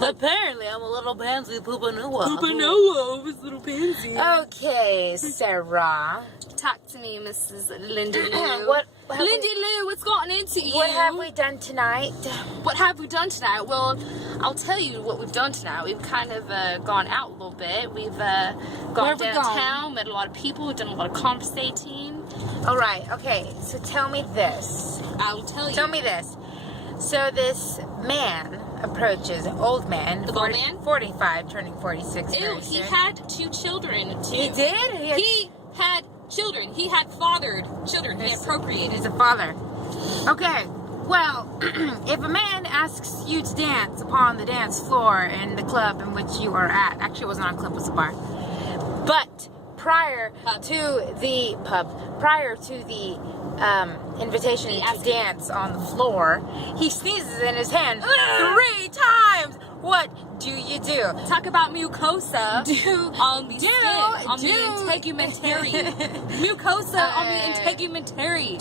Apparently, I'm a little pansy poopanua. Poopanua was little pansy. Okay, Sarah. Talk to me, Mrs. Lindy Lou. Lindy Lou, what's gotten into you? What have we done tonight? What have we done tonight? Well, I'll tell you what we've done tonight. We've kind of gone out a little bit. We've gone downtown, met a lot of people. We've done a lot of conversating. All right. Okay. So tell me this. I'll tell you. Tell me this. So this man approaches, old man, The old man? 45, turning 46. Ew, very he soon. had 2 children, too. He did? He had children. He had fathered children. He had procreated. He's a father. Okay. Well, if a man asks you to dance upon the dance floor in the club in which you are at, actually it wasn't on a club, it was a bar, but prior to the invitation to dance on the floor, he sneezes in his hand 3 times. What do you do? Talk about mucosa on the skin, on the integumentary. Mucosa on the integumentary.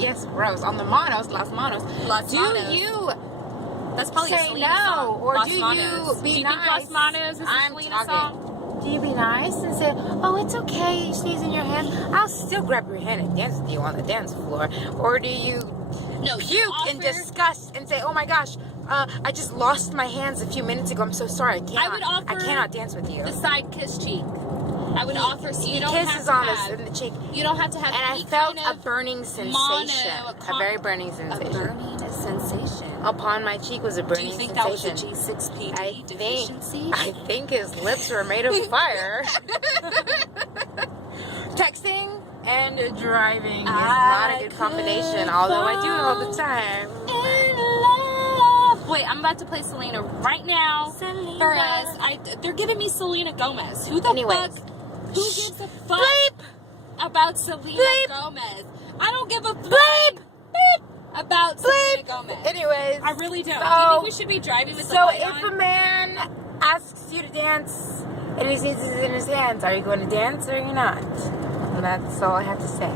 Yes, gross. On the monos, Las Manos. Las Manos. Do you That's probably a say Selena no, song. or Las do Manos. you be Do you nice? think Las Manos is a I'm Selena talking. song? Do you be nice and say, oh, it's okay, you sneeze in your hand, I'll still grab your hand and dance with you on the dance floor? Or do you puke in disgust and say, oh my gosh, I just lost my hands a few minutes ago, I'm so sorry, I cannot dance with you. The side kiss cheek. I would offer, so you don't kisses have to on have, in the cheek. You don't have to have and any I felt kind a of burning sensation. A very burning sensation. A burning sensation. Upon my cheek was a burning sensation. sensation. Do you think that was a G6PD deficiency? I think his lips were made of fire. Texting and driving is not a good combination, although I do it all the time. In love. Wait, I'm about to play Selena right now. Selena. For us, they're giving me Selena Gomez. Who the fuck? Who gives a fuck about Selena Gomez? I don't give a fuck about Selena Gomez. Anyways, I really don't. So, do you think we should be driving with the light on? So if a man asks you to dance and he sneezes in his hands, are you going to dance or are you not? And that's all I have to say.